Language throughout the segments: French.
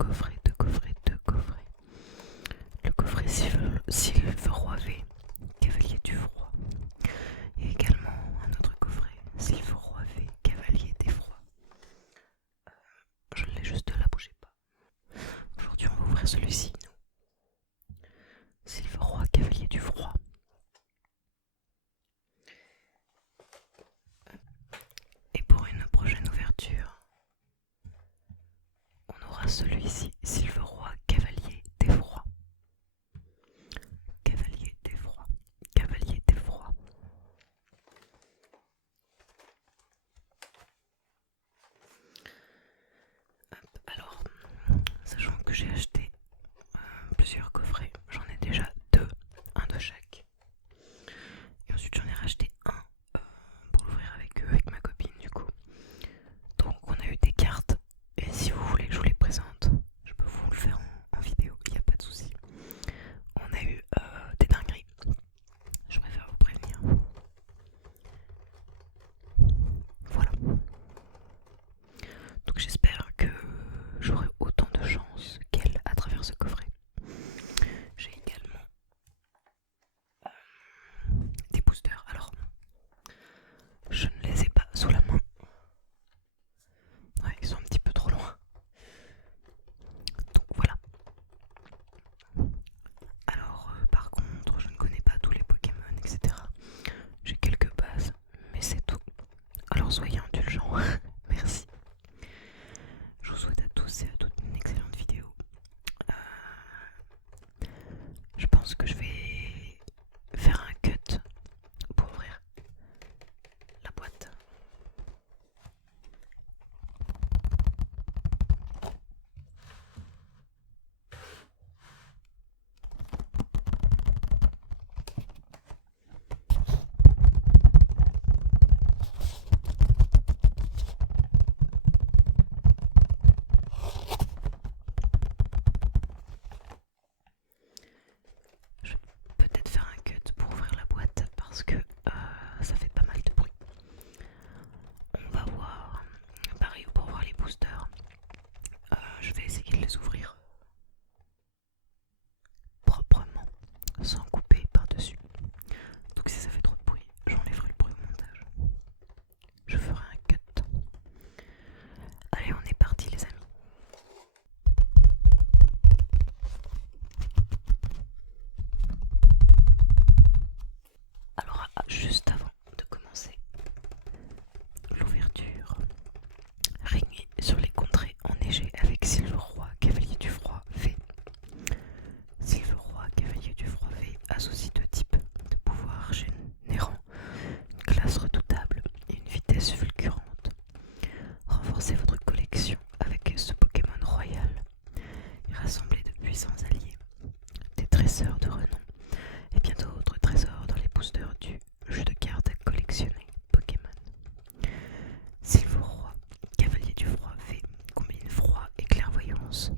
coffrets, deux coffrets, deux coffrets. Le coffret Sylve Roi V, Cavalier du Froid. Et également un autre coffret, Sylve Roi V, Cavalier des Froids. Je l'ai juste là, bougez pas. Aujourd'hui on va ouvrir celui-ci, nous. Sylve Roi, Cavalier du Froid. Et pour une prochaine ouverture, on aura celui-ci, Sylve Roi, Cavalier des Froids. Cavalier des Froids, Cavalier des Froids. Alors, sachant que j'ai acheté plusieurs coffrets, j'en ai déjà deux, un de chaque. Et ensuite j'en ai racheté un pour l'ouvrir avec eux, avec ma copine du coup. Donc on a eu des cartes, et si vous voulez que je vous les présente, je peux vous le faire en vidéo, il n'y a pas de souci. On a eu des dingueries, je préfère vous prévenir. Voilà. Donc j'espère que j'aurai autant de chance qu'elle à travers ce coffret. J'ai également des boosters. Alors, je ne les ai pas sous la main. Ouais, ils sont un petit peu trop loin. Donc voilà. Alors, par contre, je ne connais pas tous les Pokémon, etc. J'ai quelques bases, mais c'est tout. Alors soyez indulgents. Merci. Je vous souhaite à tous et à toutes une excellente vidéo. Je pense que je vais faire un cut pour ouvrir la boîte. Je vais peut-être faire un cut pour ouvrir la boîte parce que ça fait pas mal de bruit. On va voir. Pareil pour voir les boosters. Je vais essayer de les ouvrir proprement, sans couper par-dessus. Donc si ça fait trop de bruit, j'enlèverai le bruit au montage. Je ferai un cut. Allez, on est parti les amis. Alors juste avant de commencer l'ouverture, régner sur les contrées enneigées avec Sylve Roi, Cavalier du Froid V. Sylve Roi, Cavalier du Froid V associe deux types de pouvoirs générant une classe redoutable et une vitesse fulgurante. Renforcez votre collection avec ce Pokémon royal et rassemblez de puissants alliés, des trésors de renom et bien d'autres trésors dans les boosters du jeu de cartes à collectionner Pokémon. Sylve Roi, Cavalier du Froid V combine froid et clairvoyance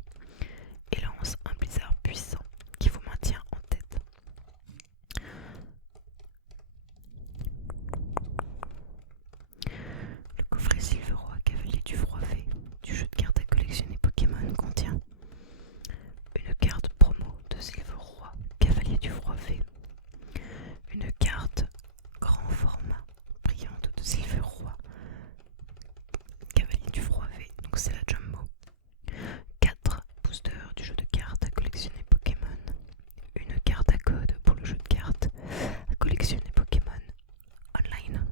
et lance un blizzard puissant qui vous maintient en tête. Le coffret Sylve Roi, Cavalier du Froid V du jeu de cartes à collectionner Pokémon contient une carte promo de Sylve Roi, Cavalier du Froid V, une carte grand format brillante de Sylve Roi, Cavalier du Froid V, donc c'est la Jumbo, 4 boosters du jeu de cartes à collectionner Pokémon, une carte à code pour le jeu de cartes à collectionner Pokémon online.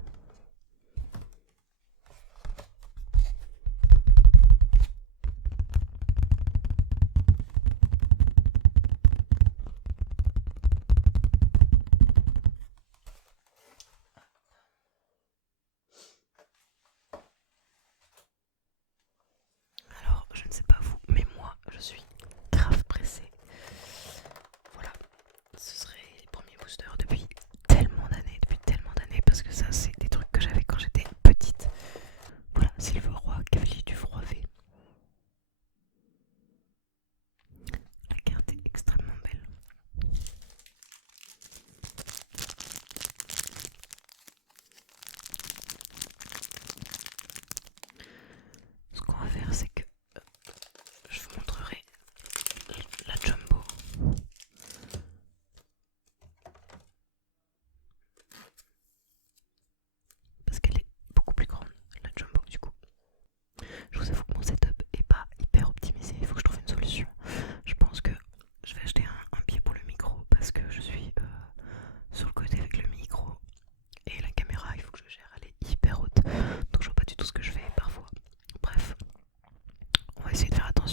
Alors, je ne sais pas vous, mais moi, je suis grave pressée. Voilà, ce serait les premiers boosters depuis tellement d'années, parce que ça, c'est des trucs que j'avais quand j'étais petite. Voilà, Sylve Roi, Cavalier du Froid V. La carte est extrêmement belle. Ce qu'on va faire, c'est que je vous montrerai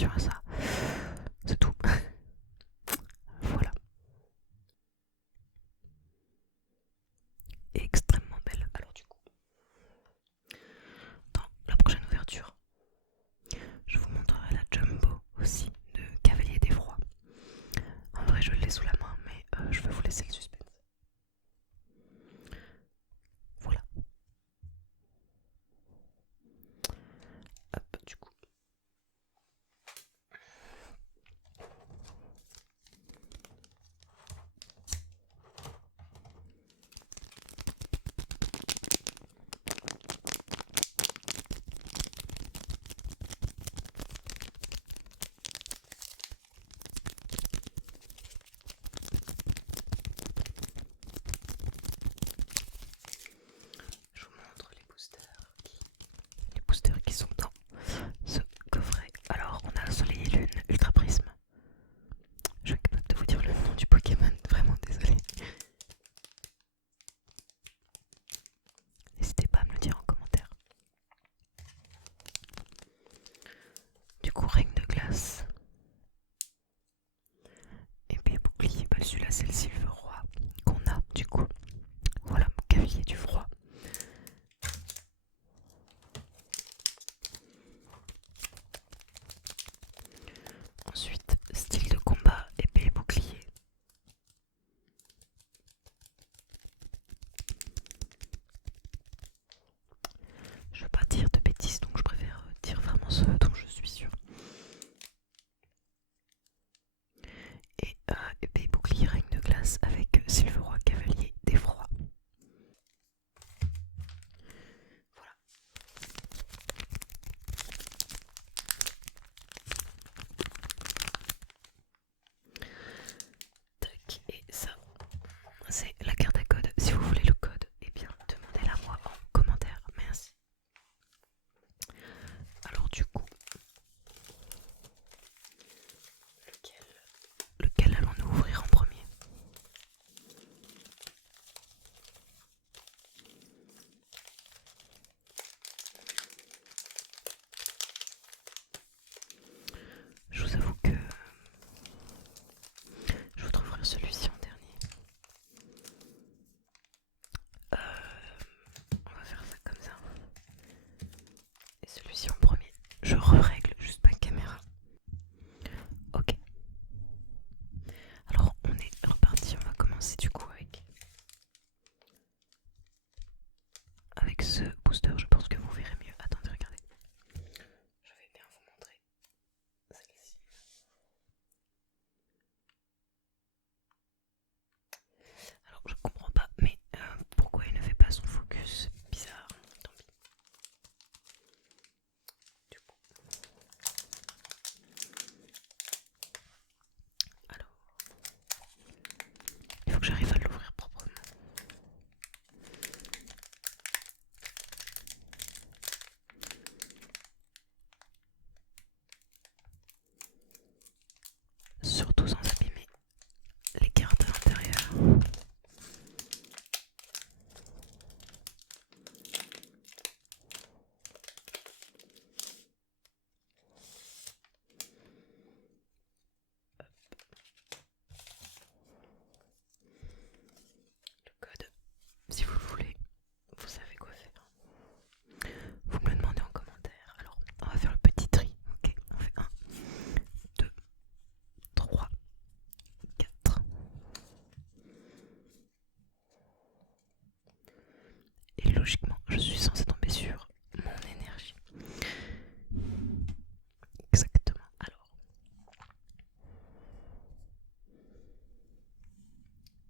attention à ça. C'est tout. Voilà. Et extrêmement belle. Alors du coup, dans la prochaine ouverture, je vous montrerai la Jumbo aussi de Cavalier d'Effroi. En vrai, je l'ai sous la main, mais je vais vous laisser le suspense. Voilà. Hop, du coup. Je vous montre les boosters qui sont dans ce coffret. Alors, on a Soleil et Lune Ultra Prisme. Je suis incapable de vous dire le nom du Pokémon, vraiment désolé. N'hésitez pas à me le dire en commentaire. Du coup, Règne de Glace. Épée bouclier, bah celui-là c'est le Silver Roi qu'on a du coup. Voilà, Cavalier du Froid. Ensuite, style de combat, épée et bouclier. Je veux pas dire de bêtises, donc je préfère dire vraiment ce dont je suis sûre. Et épée et bouclier, Règne de Glace avec Silver Roi, Cavalier d'Effroi. Voilà. Tac, et ça, c'est la carte à code. Si vous voulez le code, eh bien demandez-la moi en commentaire. Merci. Alors du coup, lequel allons-nous ouvrir en premier? Je vous avoue que je voudrais ouvrir celui-ci en dernier. On va faire ça comme ça. Et celui-ci en premier. Je règle juste ma caméra. Ok. Alors on est reparti. On va commencer du coup avec ce booster. Je pense que vous verrez mieux. Attendez, regardez. Je vais bien vous montrer celle-ci. Alors je comprends pas, mais pourquoi il ne fait pas son focus? Bizarre. Tant pis. Du coup. Alors. Il faut que j'arrive à l'ouvrir proprement. Surtout sans abîmer les cartes à l'intérieur. Le code, si vous le voulez, vous savez quoi faire. Vous me le demandez en commentaire. Alors, on va faire le petit tri. Ok, on fait 1, 2, 3, 4. Et logiquement, je suis censée tomber sur mon énergie. Exactement. Alors,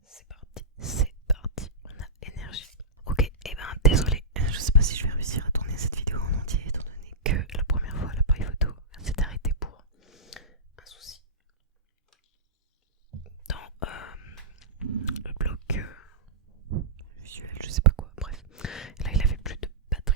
c'est parti. C'est parti. On a énergie. Ok, et ben désolé. Je sais pas si je vais réussir à tourner cette vidéo en entier, étant donné que la première fois l'appareil photo s'est arrêté pour un souci dans le bloc visuel, je sais pas quoi, bref. Et là il avait plus de batterie.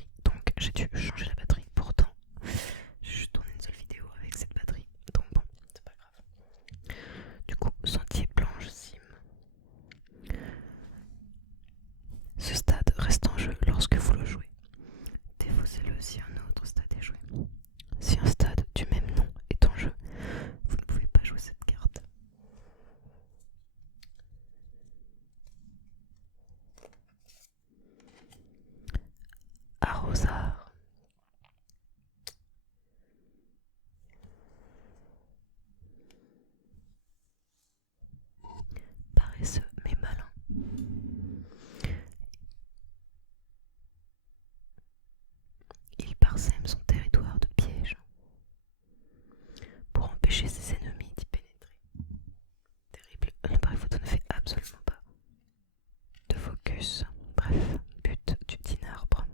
paresseux mais malins. Il parsème son territoire de pièges pour empêcher ses ennemis d'y pénétrer. Terrible, l'appareil photo ne fait absolument pas de focus. Bref, but du arbre.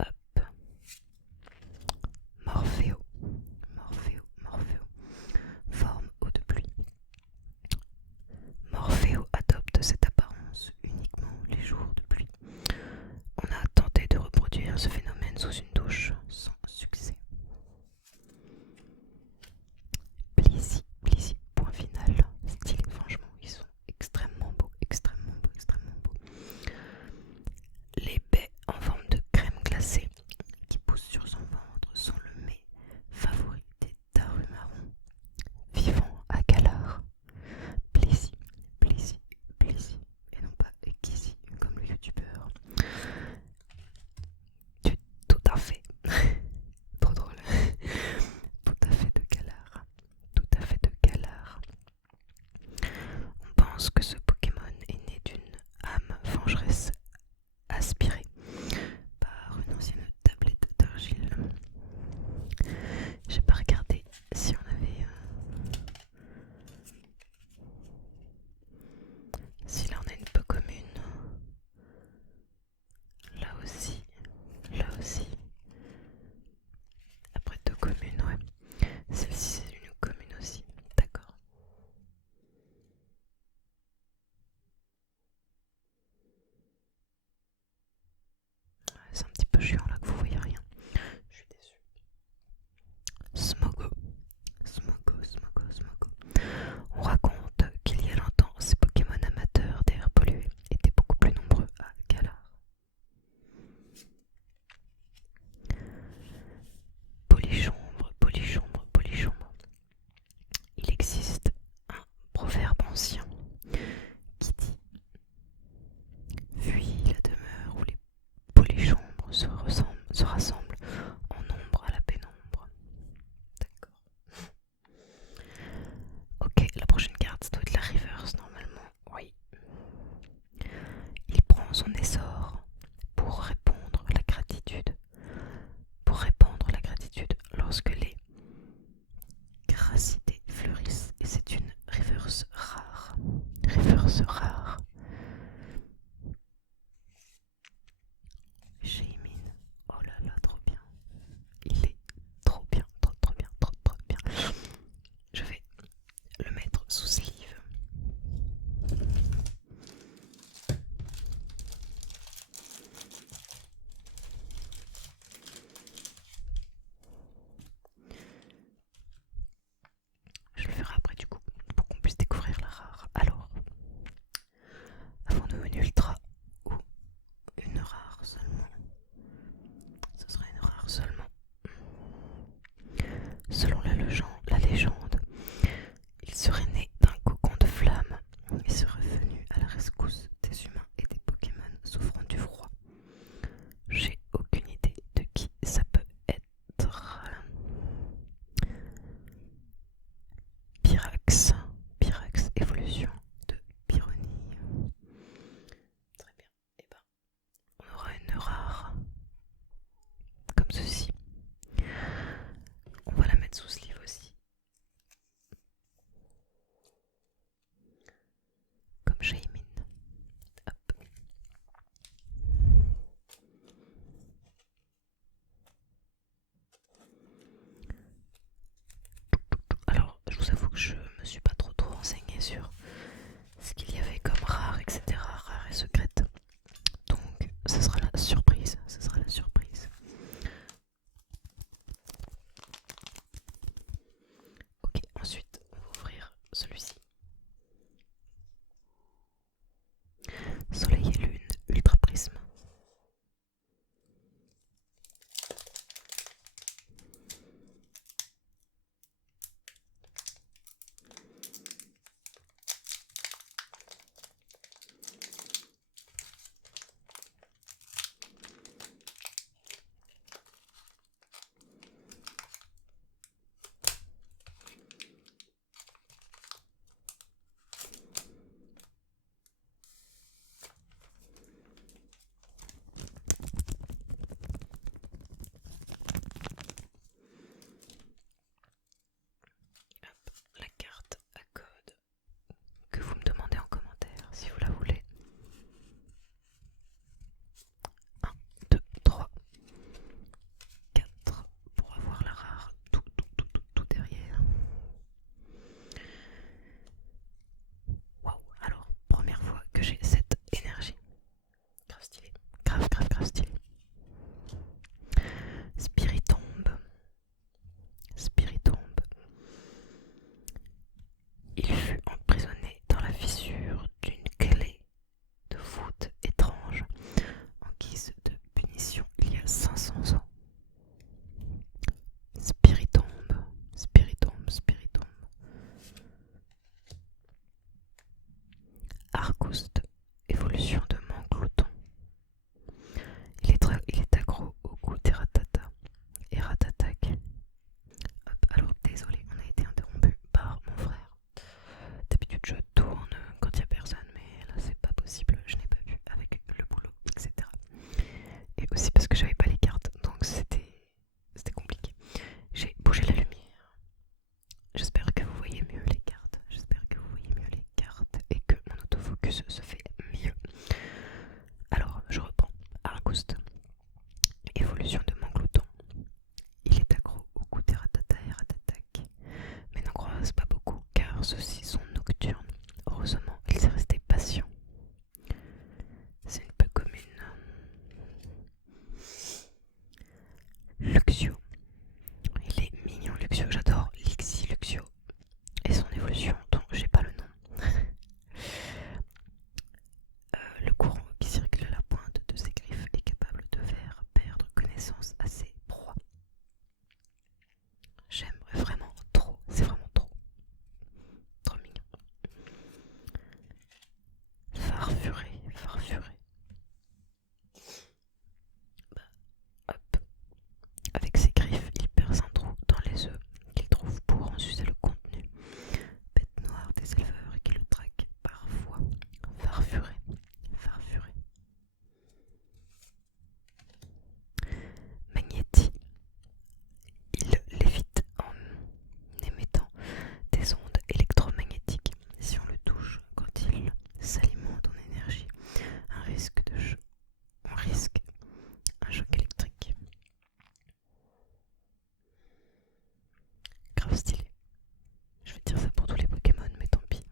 Hop. Morpheo. Forme eau de pluie. Morpheo adopte cette apparence uniquement les jours de pluie. On a tenté de reproduire ce phénomène sous une douche sans succès. Blissy, point final. Stylé, franchement, ils sont extrêmement beaux. Les baies en forme de crème glacée qui poussent sur son ventre sont le mets favori des darus marrons vivant à Galar. Blissy, et non pas Kizzy comme le youtubeur. Tout à fait. Trop drôle. Tout à fait de Galar. On pense que ce Pokémon est né d'une âme vengeresse aspirée par une ancienne tablette d'argile. J'ai pas regardé si on avait s'il en a une peu commune. Là aussi. Après deux communes, ouais. Celle-ci c'est une commune aussi. D'accord. C'est un petit peu chiant là que vous voyez rien. Je suis déçue. Smogo. On raconte qu'il y a longtemps, ces Pokémon amateurs d'air pollué étaient beaucoup plus nombreux à Galar. Polychombre. Il existe un proverbe ancien qui dit « Fuis la demeure où les polychombres se rassemblent en nombre à la pénombre. » D'accord. Ok, la prochaine carte, ça doit être la reverse normalement. Oui. Il prend son essor pour répandre la gratitude lorsque les gracités fleurissent, et c'est une reverse rare. Shaymin, oh là là, trop bien. Il est trop bien. Je vais le mettre sous sleeve. Je le ferai après du coup, pour qu'on puisse découvrir la rare. Alors, avons-nous une ultra ou une rare seulement? Ce sera une rare seulement. Selon la légende, il serait né d'un cocon de flamme et serait venu à la rescousse des humains et des Pokémon souffrant du froid. J'ai aucune idée de qui ça peut être. Pyrax, évolution de Pyronille. Très bien. Et ben, on aura une rare comme ceci. On va la mettre sous sleeve aussi. car ceux-ci sont nocturnes. Heureusement, il s'est resté patient. C'est une peu commune. Luxio. Il est mignon, Luxio. J'adore Lixie Luxio et son évolution dont j'ai pas le nom. Le courant qui circule à la pointe de ses griffes est capable de faire perdre connaissance à ses proies. J'aime vraiment trop, c'est vraiment trop mignon. Farfuré. Hop. Avec ses griffes, il perce un trou dans les œufs qu'il trouve pour en sucer le contenu. Bête noire des éleveurs qui le traquent parfois. Farfuré. Magnéti. Il lévite en émettant des ondes électromagnétiques. Si on le touche quand il s'alimente en énergie, on risque un choc électrique. Grave stylé. Je vais dire ça pour tous les Pokémon, mais tant pis.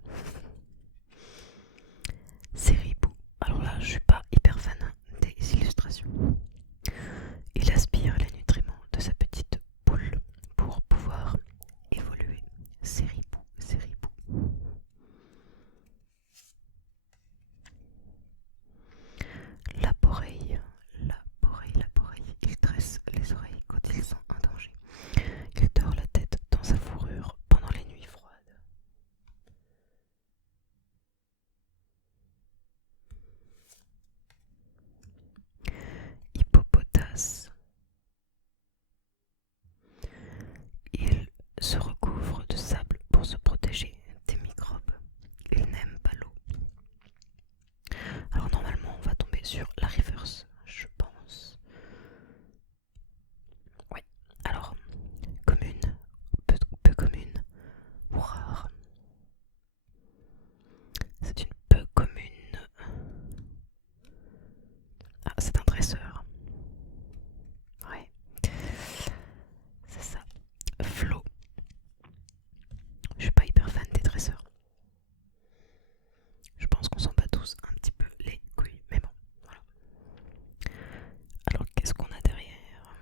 Seribou. Alors là, je suis pas hyper fan des illustrations. Il aspire les nutriments de sa petite boule pour pouvoir évoluer. Seribou. Laboreille. Il tresse les oreilles quand il sent un danger. Il dort la tête dans sa fourrure pendant les nuits froides. Hippopotas. Il se recouvre de sable pour se protéger des microbes. Il n'aime pas l'eau. Alors normalement on va tomber sur la reverse, je pense. Ouais, alors commune, peu commune ou rare. C'est une peu commune. Ah, c'est un dresseur. Ouais, c'est ça. Flo. Je suis pas hyper fan des dresseurs. Je pense qu'on s'en bat tous un petit peu les couilles, mais bon, voilà. Alors qu'est-ce qu'on a derrière?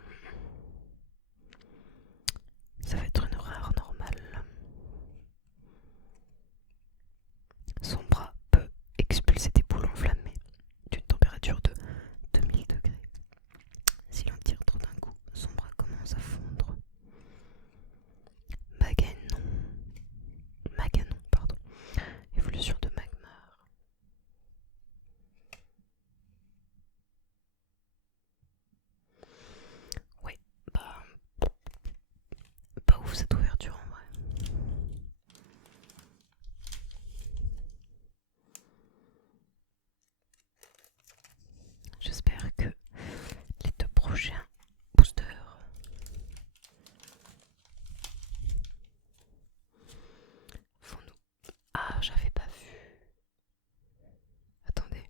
Ça va être une rare normale. Son bras peut expulser des boules enflammées d'une température de 2000 degrés. Si l'on tire trop d'un coup, son bras commence à fondre. Maganon, pardon. Évolution de Magmar. Ouais, bah, pas ouf cette ouverture en vrai. J'espère que les deux prochains boosters vont nous... Ah, j'avais pas vu. Attendez.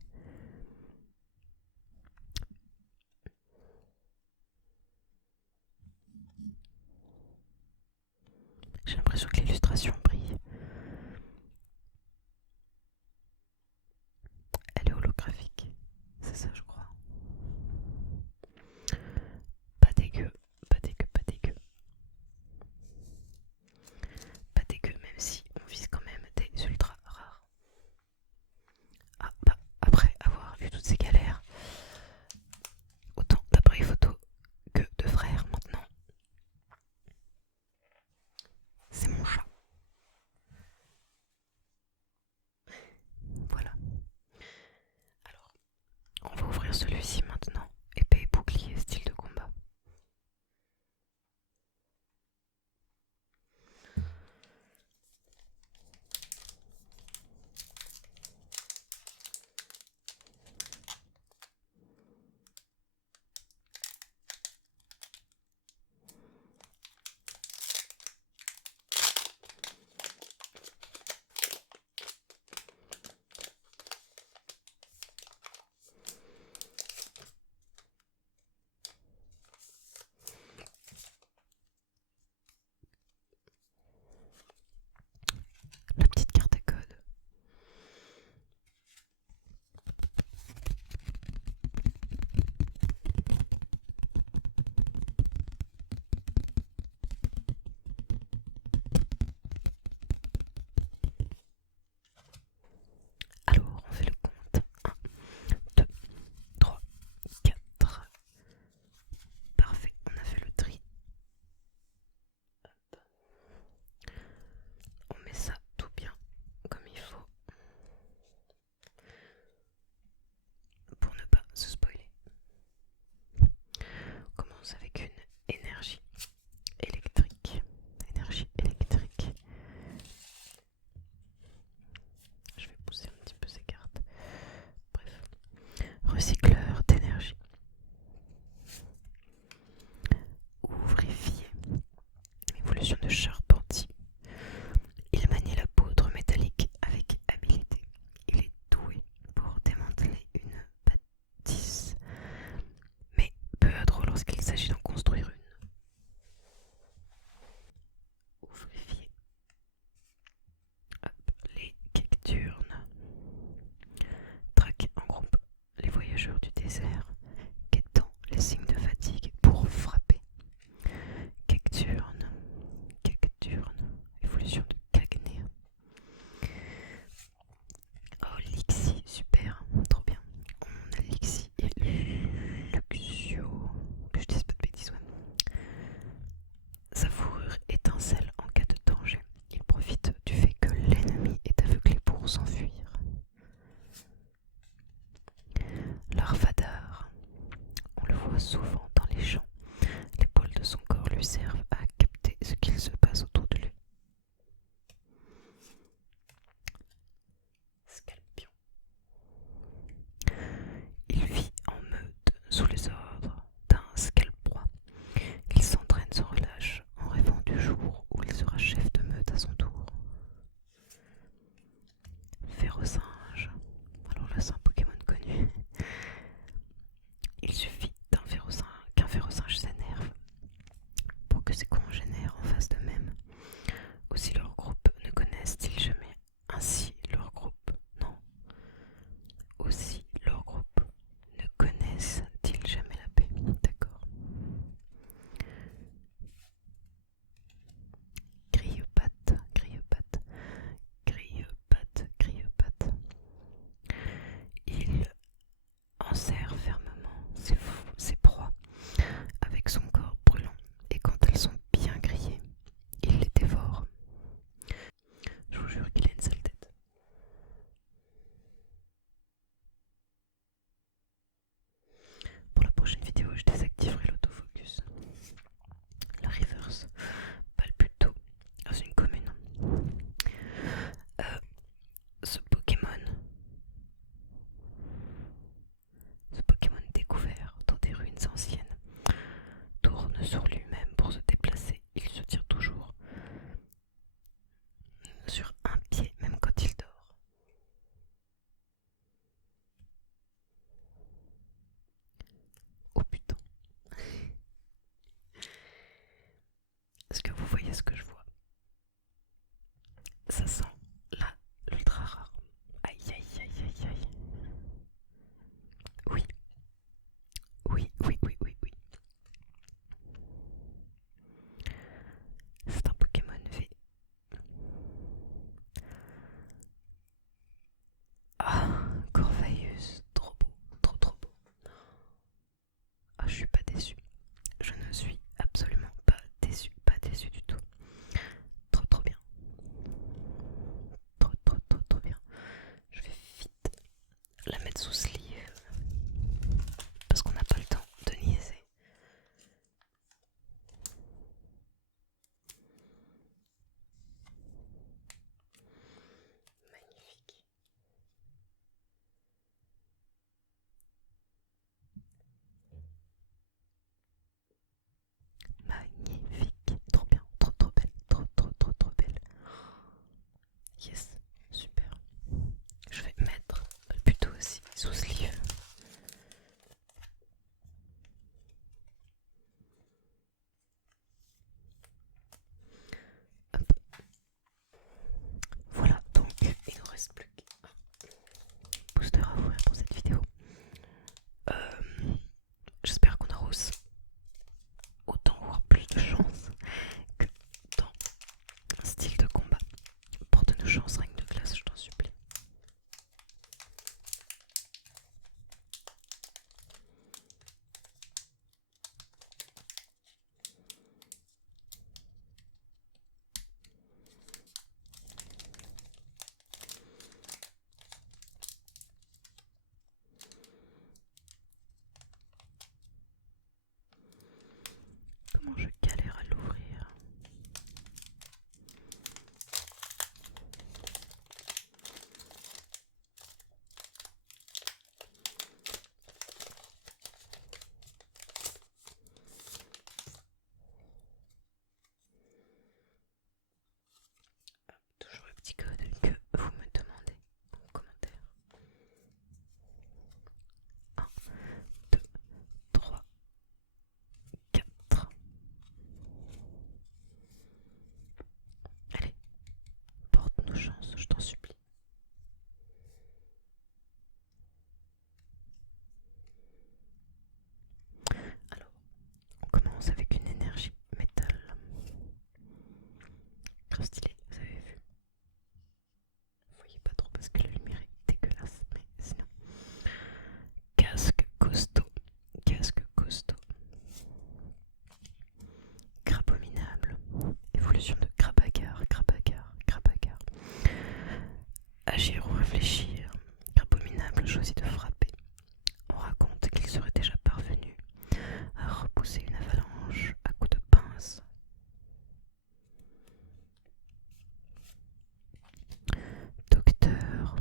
J'ai l'impression que l'illustration brille. Elle est holographique. C'est ça, je crois. Pas dégueu. Pas dégueu, même si on vise quand même des ultra rares. Ah, bah, après avoir vu toutes ces galères, autant d'appareils photo que de frères maintenant. C'est mon chat. voyageur du désert, quêtant les signes de fatigue pour frapper. Cacturne, évolution de Cagné. Oh, Lixie, super, trop bien. On a Lixie et Luxio, que je dise pas de bêtises, ouais. Sa fourrure étincelle en cas de danger. Il profite du fait que l'ennemi est aveuglé pour s'enfuir. Larvadar, on le voit souvent dans les champs. Les poils de son corps lui servent à capter ce qu'il se passe autour de lui. Scalpion. Il vit en meute sous les ordres d'un scalproie. Il s'entraîne sans relâche en rêvant du jour où il sera chef de meute à son tour. Férocinge. Alors là, c'est un Pokémon connu. Il suffit qu'un férocinge s'énerve pour que ses congénères en fassent de même. Aussi leur groupe ne connaissent-ils jamais ainsi leur groupe, non. Aussi leur groupe ne connaissent-ils jamais la paix, d'accord. Grille-patte. Il enserre fermement ses proies avec son corps brûlant, et quand elles sont bien grillées, il les dévore. Je vous jure qu'il a une sale tête. Pour la prochaine vidéo, je désactiverai l'autofocus. La reverse, Palputo, dans une commune. Ce Pokémon découvert dans des ruines anciennes tourne sur lui-même pour se déplacer. Il se tire toujours sur un pied, même quand il dort. Oh putain. Est-ce que vous voyez ce que je vois? Ça sent là l'ultra rare. Aïe aïe aïe aïe aïe. Oui. C'est un Pokémon V. Ah, Corvaeus, trop beau, trop beau. Ah, je suis pas déçue. Je ne suis absolument pas déçue du tout. Trop bien. Trop bien. Je vais vite la mettre sous sleeve parce qu'on n'a pas le temps de niaiser. Magnifique. Trop bien, trop belle, trop belle. Yes, super. Je vais mettre plutôt aussi sous sleeve. Hop. Voilà, donc il nous reste plus qu'un booster à ouvrir pour cette vidéo. J'espère qu'on aura autant voire plus de chance Grave stylé, vous avez vu. Vous voyez pas trop parce que la lumière est dégueulasse, mais sinon. Casque costaud. Casque costaud. Crabominable. Évolution de crabagar, crabagar, crabagar. Agir ou réfléchir. Crabominable choisit de frapper. On raconte qu'il serait déjà parvenu à repousser une avalanche à coups de pince. Docteur.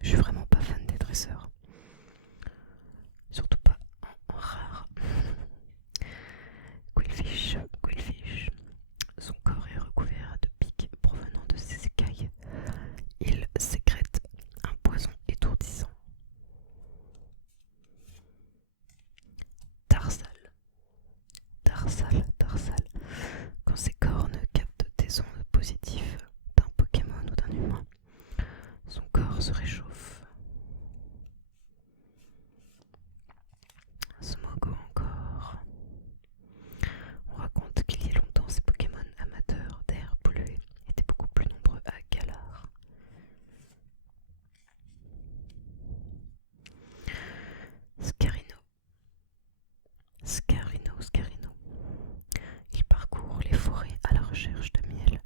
Je suis vraiment pas fan des dresseurs. Surtout pas en rare. Quillfish, Quillfish. Son corps est recouvert de pics provenant de ses écailles. Il sécrète un poison étourdissant. Tarsal, Tarsal, Tarsal. Quand ses cornes captent des ondes positives d'un Pokémon ou d'un humain, son corps se réchauffe. Smogo encore. On raconte qu'il y a longtemps, ces Pokémon amateurs d'air pollué étaient beaucoup plus nombreux à Galar. Scarino. Scarino, Scarino. Il parcourt les forêts à la recherche de miel.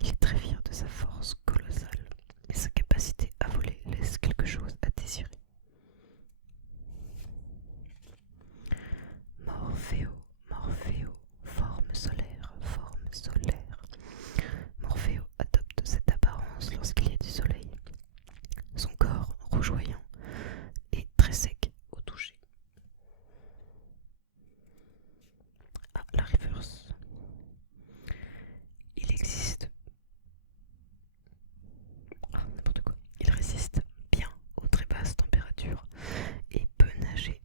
Il est très fier de sa force colossale et sa capacité à voler laisse quelque chose à désirer. Morpheo, Morpheo, forme solaire, forme solaire. Morpheo adopte cette apparence lorsqu'il y a du soleil. Son corps rougeoyant et très sec au toucher. Ah, la reverse. Il existe. Ah, n'importe quoi. Il résiste bien aux très basses températures et peut nager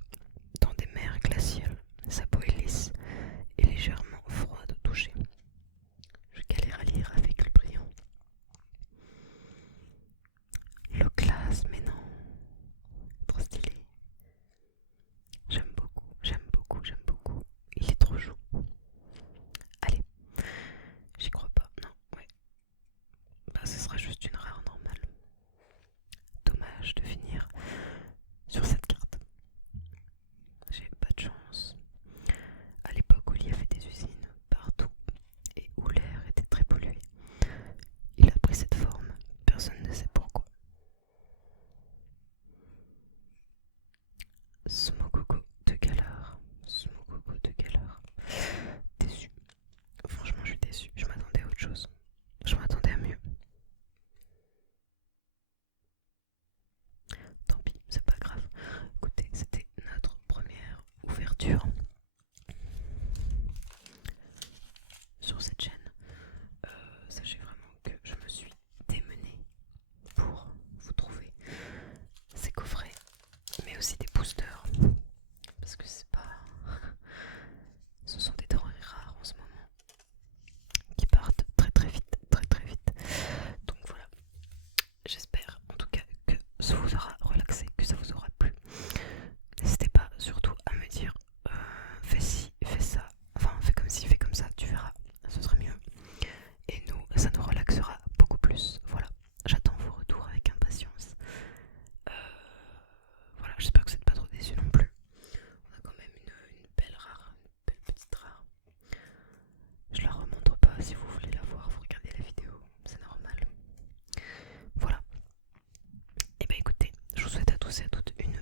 dans des mers glaciales. Sa peau est lisse et légèrement froide au toucher. Je galère à lire avec le brillant. L'oclase, mais non. Trop stylé. J'aime beaucoup, j'aime beaucoup, j'aime beaucoup. Il est trop chou. Allez, j'y crois pas, non, ouais. Bah, ce sera juste une rare normale. Dommage de finir sur cette carte. J'ai pas de chance. À l'époque où il y avait des usines partout et où l'air était très pollué, il a pris cette forme. Personne ne sait pourquoi. Smogogo de Galar. Smogogo de Galar. Déçu. Franchement, je suis déçu. Je m'attendais à autre chose. Je m'attendais à mieux. Tant pis, c'est pas grave. Écoutez, c'était notre première ouverture sur cette chaîne. Sachez vraiment que je me suis démenée pour vous trouver ces coffrets, mais aussi des boosters, parce que c'est pas... Ce sont des denrées rares en ce moment qui partent très très vite, très très vite. Donc voilà, j'espère en tout cas que ça vous aura relaxé, que ça vous aura plu. N'hésitez pas surtout à me dire fais ci, fais ça, enfin fais comme ci, fais comme ça, tu verras, ce sera mieux. Et nous, ça nous relaxera beaucoup plus. Voilà, j'attends vos retours avec impatience. Voilà, j'espère que vous n'êtes pas trop déçus non plus. On a quand même une belle rare, une belle petite rare. Je la remontre pas, si vous voulez la voir, vous regardez la vidéo, c'est normal. Voilà. Et bah écoutez, je vous souhaite à tous et à toutes une